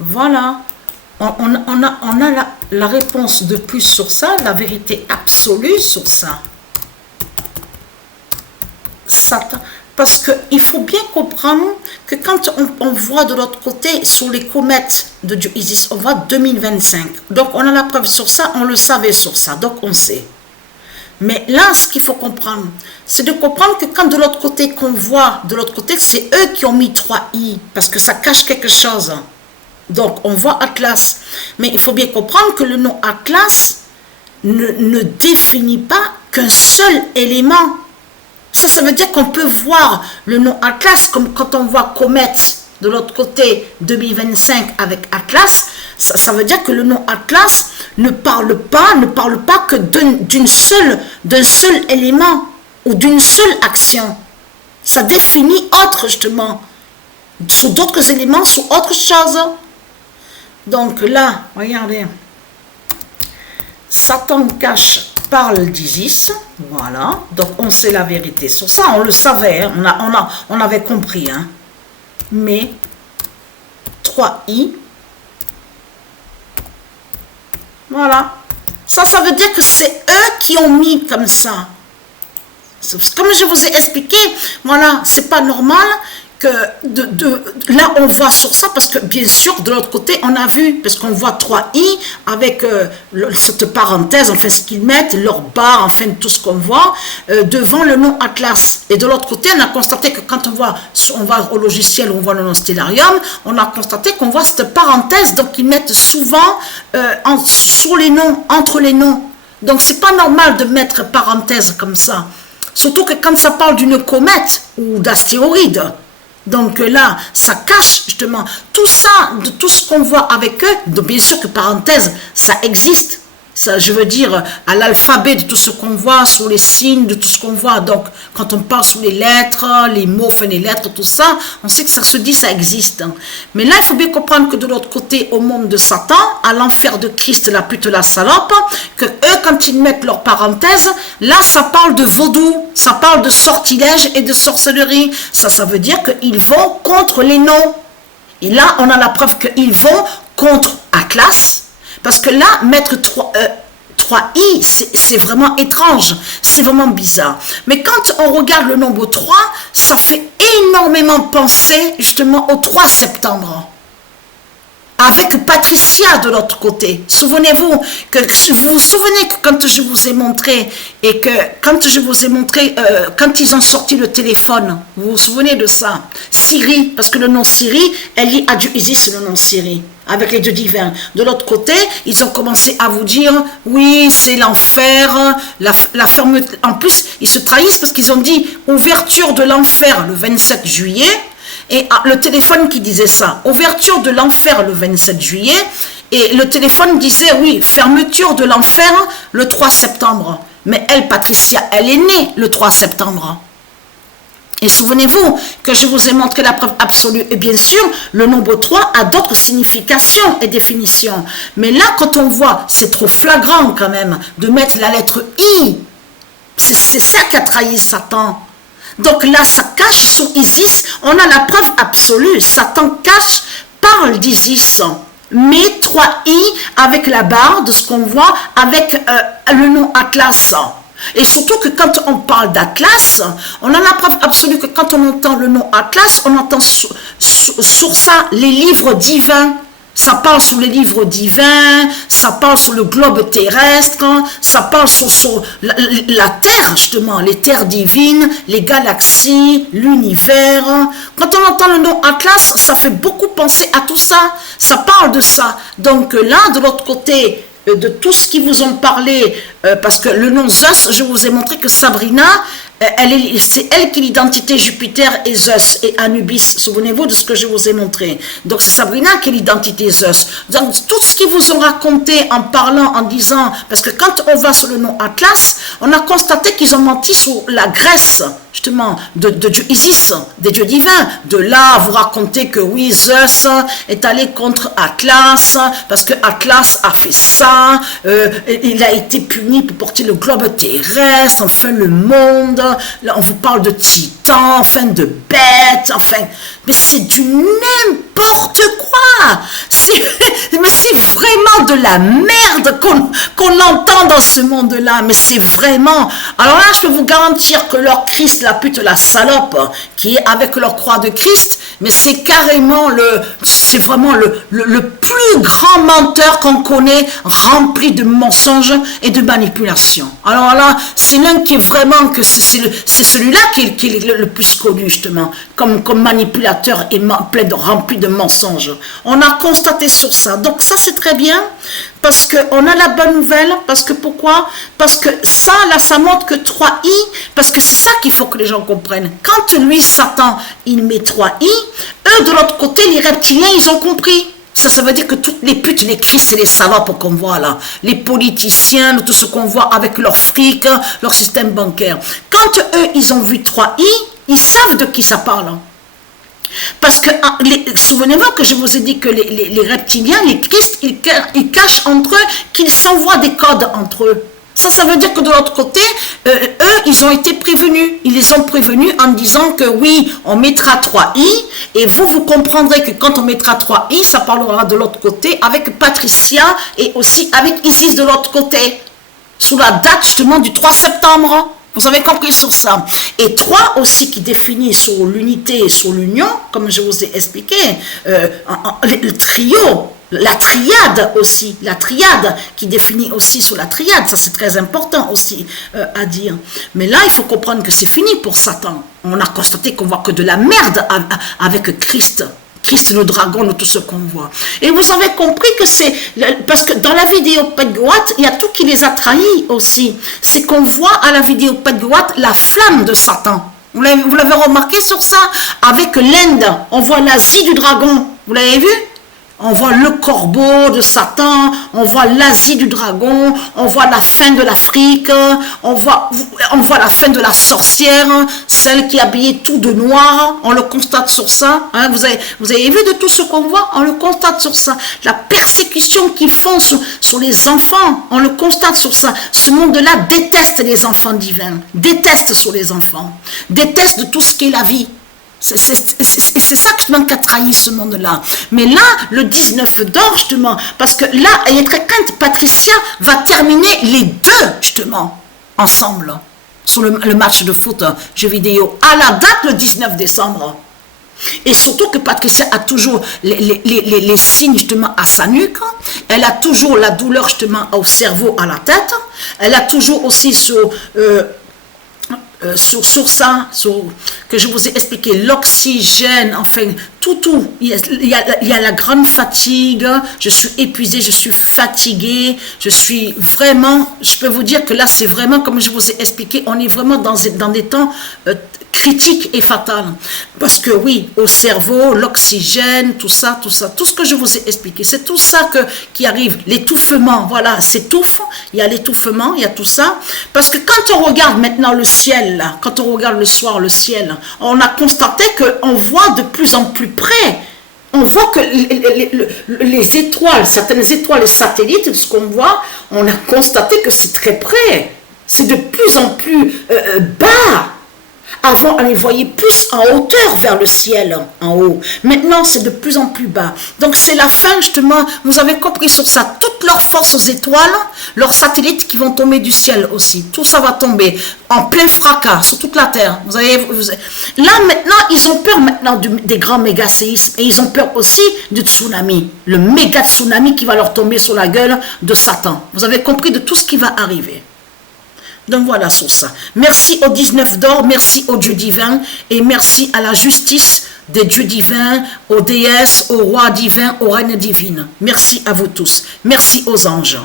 Voilà. On a la réponse de plus sur ça, la vérité absolue sur ça. Satan. Parce qu'il faut bien comprendre que quand on voit de l'autre côté sur les comètes de Dieu Isis, on voit 2025. Donc on a la preuve sur ça, on le savait sur ça, donc on sait. Mais là, ce qu'il faut comprendre, c'est de comprendre que quand de l'autre côté qu'on voit, de l'autre côté, c'est eux qui ont mis 3i, parce que ça cache quelque chose. Donc on voit Atlas. Mais il faut bien comprendre que le nom Atlas ne définit pas qu'un seul élément. Ça veut dire qu'on peut voir le nom Atlas comme quand on voit comète de l'autre côté 2025 avec Atlas. Ça veut dire que le nom Atlas ne parle pas que d'un seul élément ou d'une seule action. Ça définit autre justement, sous d'autres éléments, sous autre chose. Donc là, regardez, Satan cache parle d'Isis, voilà, donc on sait la vérité sur ça, on le savait, hein, on avait compris, hein. Mais 3i, voilà, ça veut dire que c'est eux qui ont mis comme ça. Comme je vous ai expliqué, voilà, c'est pas normal que là on voit sur ça, parce que bien sûr de l'autre côté on a vu, parce qu'on voit 3i avec cette parenthèse, enfin ce qu'ils mettent, leur barre, enfin tout ce qu'on voit devant le nom Atlas. Et de l'autre côté on a constaté que quand on va au logiciel, on voit le nom Stellarium, on a constaté qu'on voit cette parenthèse, donc ils mettent souvent sur les noms, entre les noms. Donc c'est pas normal de mettre parenthèse comme ça, surtout que quand ça parle d'une comète ou d'astéroïde. Donc là, ça cache justement tout ça, de tout ce qu'on voit avec eux. Donc bien sûr que parenthèse, ça existe. Ça, je veux dire, à l'alphabet de tout ce qu'on voit, sur les signes, de tout ce qu'on voit. Donc, quand on parle sur les lettres, les mots, enfin les lettres, tout ça, on sait que ça se dit, ça existe. Mais là, il faut bien comprendre que de l'autre côté, au monde de Satan, à l'enfer de Christ, la pute, la salope, que eux, quand ils mettent leur parenthèse, là, ça parle de vaudou, ça parle de sortilège et de sorcellerie. Ça veut dire qu'ils vont contre les noms. Et là, on a la preuve qu'ils vont contre Atlas. Parce que là, mettre 3i, c'est vraiment étrange, c'est vraiment bizarre. Mais quand on regarde le nombre 3, ça fait énormément penser justement au 3 septembre. Avec Patricia de l'autre côté. Souvenez-vous, vous vous souvenez que quand je vous ai montré, quand ils ont sorti le téléphone, vous vous souvenez de ça? Syrie, parce que le nom Syrie, elle lit à Dieu Isis le nom Syrie, avec les dieux divins. De l'autre côté, ils ont commencé à vous dire, oui, c'est l'enfer, la fermeture. En plus, ils se trahissent parce qu'ils ont dit ouverture de l'enfer le 27 juillet. Et le téléphone qui disait ça, ouverture de l'enfer le 27 juillet, et le téléphone disait, oui, fermeture de l'enfer le 3 septembre. Mais elle, Patricia, elle est née le 3 septembre. Et souvenez-vous que je vous ai montré la preuve absolue. Et bien sûr, le nombre 3 a d'autres significations et définitions. Mais là, quand on voit, c'est trop flagrant quand même, de mettre la lettre I. C'est ça qui a trahi Satan. Donc là, ça cache sous Isis, on a la preuve absolue. Satan cache, parle d'Isis, met 3i avec la barre de ce qu'on voit avec le nom Atlas. Et surtout que quand on parle d'Atlas, on a la preuve absolue que quand on entend le nom Atlas, on entend sur ça les livres divins. Ça parle sur les livres divins, ça parle sur le globe terrestre, ça parle sur la Terre, justement, les terres divines, les galaxies, l'univers. Quand on entend le nom Atlas, ça fait beaucoup penser à tout ça. Ça parle de ça. Donc là, de l'autre côté, de tout ce qui vous ont parlé, parce que le nom Zeus, je vous ai montré que Sabrina, c'est elle qui est l'identité Jupiter et Zeus et Anubis. Souvenez-vous de ce que je vous ai montré. Donc c'est Sabrina qui est l'identité Zeus. Donc tout ce qu'ils vous ont raconté en parlant, en disant, parce que quand on va sur le nom Atlas, on a constaté qu'ils ont menti sur la Grèce, justement, de Dieu Isis, des dieux divins. De là, vous racontez que oui, Zeus est allé contre Atlas, parce que Atlas a fait ça, il a été puni pour porter le globe terrestre, enfin le monde. Là, on vous parle de titans, enfin de bêtes, enfin, mais c'est du n'importe quoi. C'est c'est vraiment de la merde qu'on entend dans ce monde-là, mais c'est vraiment... Alors là, je peux vous garantir que leur Christ, la pute, la salope, qui est avec leur croix de Christ, mais c'est carrément c'est vraiment le plus grand menteur qu'on connaît, rempli de mensonges et de manipulations. Alors là, c'est l'un qui est vraiment, que c'est celui-là qui est le plus connu, justement, comme manipulateur et rempli de mensonges. On a constaté sur ça. Donc ça, c'est très bien, parce qu'on a la bonne nouvelle, parce que pourquoi? Parce que ça, là, ça montre que 3i, parce que c'est ça qu'il faut que les gens comprennent. Quand lui, Satan, il met 3i, eux, de l'autre côté, les reptiliens, ils ont compris. Ça veut dire que toutes les putes, les Christ et les salopes qu'on voit là, les politiciens, tout ce qu'on voit avec leur fric, leur système bancaire. Quand eux, ils ont vu 3i, ils savent de qui ça parle. Parce que, souvenez-vous que je vous ai dit que les reptiliens, les Christ, ils cachent entre eux, qu'ils s'envoient des codes entre eux. Ça veut dire que de l'autre côté, eux, ils ont été prévenus. Ils les ont prévenus en disant que oui, on mettra 3i, et vous comprendrez que quand on mettra 3i, ça parlera de l'autre côté, avec Patricia et aussi avec Isis de l'autre côté, sous la date justement du 3 septembre. Vous avez compris sur ça. Et 3 aussi qui définit sur l'unité et sur l'union, comme je vous ai expliqué, le trio, la triade aussi, la triade qui définit aussi sur la triade, ça c'est très important aussi à dire. Mais là, il faut comprendre que c'est fini pour Satan. On a constaté qu'on voit que de la merde avec Christ. Christ le dragon de tout ce qu'on voit. Et vous avez compris que c'est... Parce que dans la vidéo Pet-Goat, il y a tout qui les a trahis aussi. C'est qu'on voit à la vidéo Pet-Goat la flamme de Satan. Vous l'avez remarqué sur ça? Avec l'Inde, on voit l'Asie du dragon. Vous l'avez vu? On voit le corbeau de Satan, on voit l'Asie du dragon, on voit la fin de l'Afrique, on voit la fin de la sorcière, celle qui est habillée tout de noir, on le constate sur ça. Hein, vous avez vu de tout ce qu'on voit, on le constate sur ça. La persécution qu'ils font sur les enfants, on le constate sur ça. Ce monde-là déteste les enfants divins, déteste sur les enfants, déteste de tout ce qui est la vie. C'est ça justement qui a trahi ce monde-là. Mais là, le 19 d'or, justement, parce que là, quand Patricia va terminer les deux, justement, ensemble, sur le match de foot, jeu vidéo, à la date, le 19 décembre. Et surtout que Patricia a toujours les signes, justement, à sa nuque. Elle a toujours la douleur, justement, au cerveau, à la tête. Elle a toujours aussi sur ça, que je vous ai expliqué, l'oxygène, enfin, tout. Il y a la grande fatigue, je suis épuisée, je suis fatiguée, je suis vraiment, je peux vous dire que là, c'est vraiment, comme je vous ai expliqué, on est vraiment dans des temps critiques et fatals. Parce que oui, au cerveau, l'oxygène, tout ça, tout ce que je vous ai expliqué, c'est tout ça qui arrive, l'étouffement, voilà, s'étouffe, il y a l'étouffement, il y a tout ça. Parce que quand on regarde maintenant le ciel, là, quand on regarde le soir le ciel, on a constaté qu'on voit de plus en plus près. On voit que les étoiles, certaines étoiles, les satellites, ce qu'on voit, on a constaté que c'est très près. C'est de plus en plus bas. Avant, on les voyait plus en hauteur vers le ciel, en haut. Maintenant, c'est de plus en plus bas. Donc, c'est la fin, justement. Vous avez compris sur ça. Toutes leurs forces aux étoiles, leurs satellites qui vont tomber du ciel aussi. Tout ça va tomber en plein fracas sur toute la Terre. Là, maintenant, ils ont peur maintenant des grands méga séismes. Et ils ont peur aussi du tsunami. Le méga tsunami qui va leur tomber sur la gueule de Satan. Vous avez compris de tout ce qui va arriver. Donc voilà sur ça. Merci au 19 d'or, merci au Dieu divin et merci à la justice des dieux divins, aux déesses, aux rois divins, aux reines divines. Merci à vous tous. Merci aux anges.